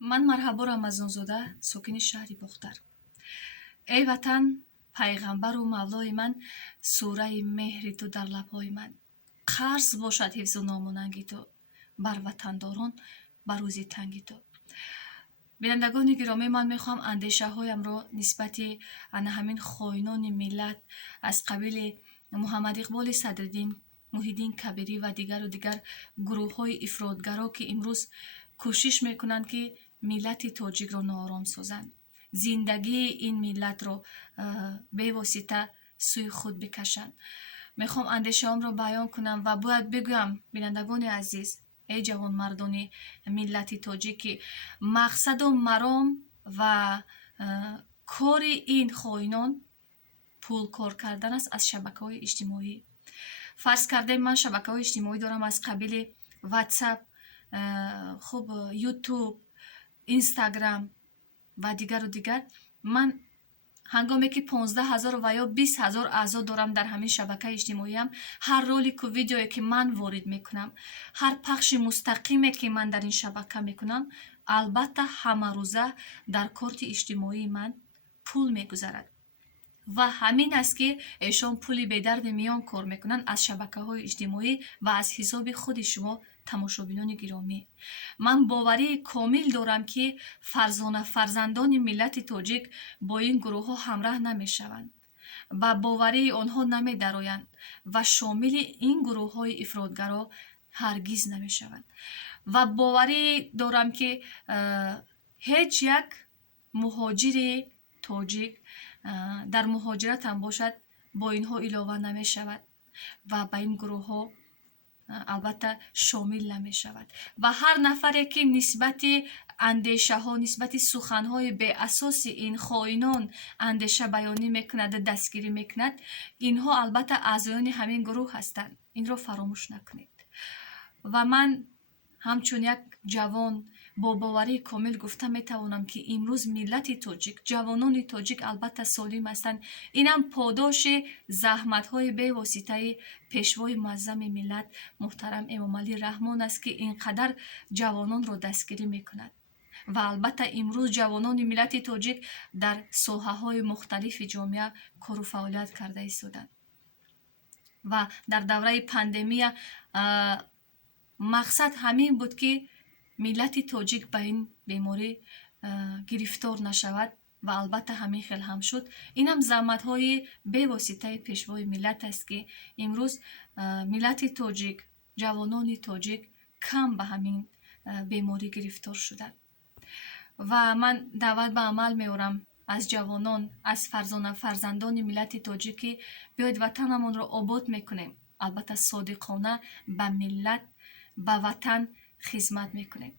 من مرحبا рамазон зода сокини шаҳри бухтар. Эй ватан, пайғамбару мавлои ман, сураи меҳри ту дар лабҳои ман. Қарз бошад ҳифзу номунанги ту бар ватандорон ба рӯзи танги ту. бинандагони гиромӣ, ман мехоҳам андешаҳоямро нисбати ана ҳамин хоинони миллат аз қабили Муҳаммад Иқболи Садриддин, Муҳиддин Кабирӣ ва дигару дигар гурӯҳҳои ифротгаро, ки имрӯз кӯшиш мекунанд ки миллати тоҷикро ноором созанд, зиндагии ин миллатро бевосита сӯи худ бикашанд. мехоҳам андешаҳамро баён кунам ва бояд бигӯям, бинандагони азиз, эй ҷавонмардони миллати тоҷик, ки мақсаду маром ва кори ин хоинон пулкор кардан аст аз шабакаҳои иҷтимоӣ. фарз кардем, ман шабакаҳои иҷтимоӣ дорам аз қабили ватсап, ютуб, инстаграм ва дигару дигар. ман ҳангоме ки 15,000 ва ё 20,000 аъзо дорам дар ҳамин шабакаи иҷтимоиам, ҳар ролику видеое ки ман ворид мекунам, ҳар пахши мустақиме ки ман дар ин шабака мекунам, албатта ҳамарӯза дар корти иҷтимоии ман пул мегузарад. ва ҳамин аст ки эшон пули бедарди миён кор мекунанд аз шабакаҳои иҷтимоӣ ва аз ҳисоби худи шумо тамошобинони гиромӣ. ман боварии комил дорам, ки фарзандони миллати тоҷик бо ин гурӯҳҳо ҳамраҳ намешаванд, ба боварии онҳо намедароянд ва шомили ин гурӯҳҳои ифротгаро ҳаргиз намешаванд. ва боварӣ дорам, ки ҳеҷ як муҳоҷири тоҷик дар муҳоҷират ҳам бошад, бо инҳо илова намешавад ва ба ин гурӯҳҳо албатта шомил намешавад. ва ҳар нафаре ки нисбати андешаҳо, нисбати суханҳои беасоси ин хоинон андеша баёнӣ мекунад, дастгирӣ мекунад, инҳо албатта аъзоёни ҳамин гурӯҳ ҳастанд. инро фаромӯш накунед. ва ман ҳамчун як ҷавон бо боварии комил гуфта метавонам, ки имрӯз миллати тоҷик, ҷавонони тоҷик албатта солим ҳастанд. инам подоши заҳматҳои бевоситаи пешвои муаззами миллат муҳтарам Эмомалӣ Раҳмон аст, ки ин қадар ҷавононро дастгирӣ мекунад. ва албатта имрӯз ҷавонони миллати тоҷик дар соҳаҳои мухталифи ҷомеа кору фаъолият карда истоданд. ва дар давраи пандемия мақсад ҳамин буд, ки миллати тоҷик ба ин беморӣ гирифтор нашавад ва албатта ҳамин хел ҳам шуд. инам заҳматҳои бевоситаи пешвои миллат аст, ки имрӯз миллати тоҷик, ҷавонони тоҷик кам ба ҳамин беморӣ гирифтор шуданд. ва ман даъват ба амал меорам аз ҷавонон, аз фарзандони миллати тоҷик, ки биёед ватанамонро обод мекунем, албатта содиқона ба миллат, ба ватан хизмат мекунем.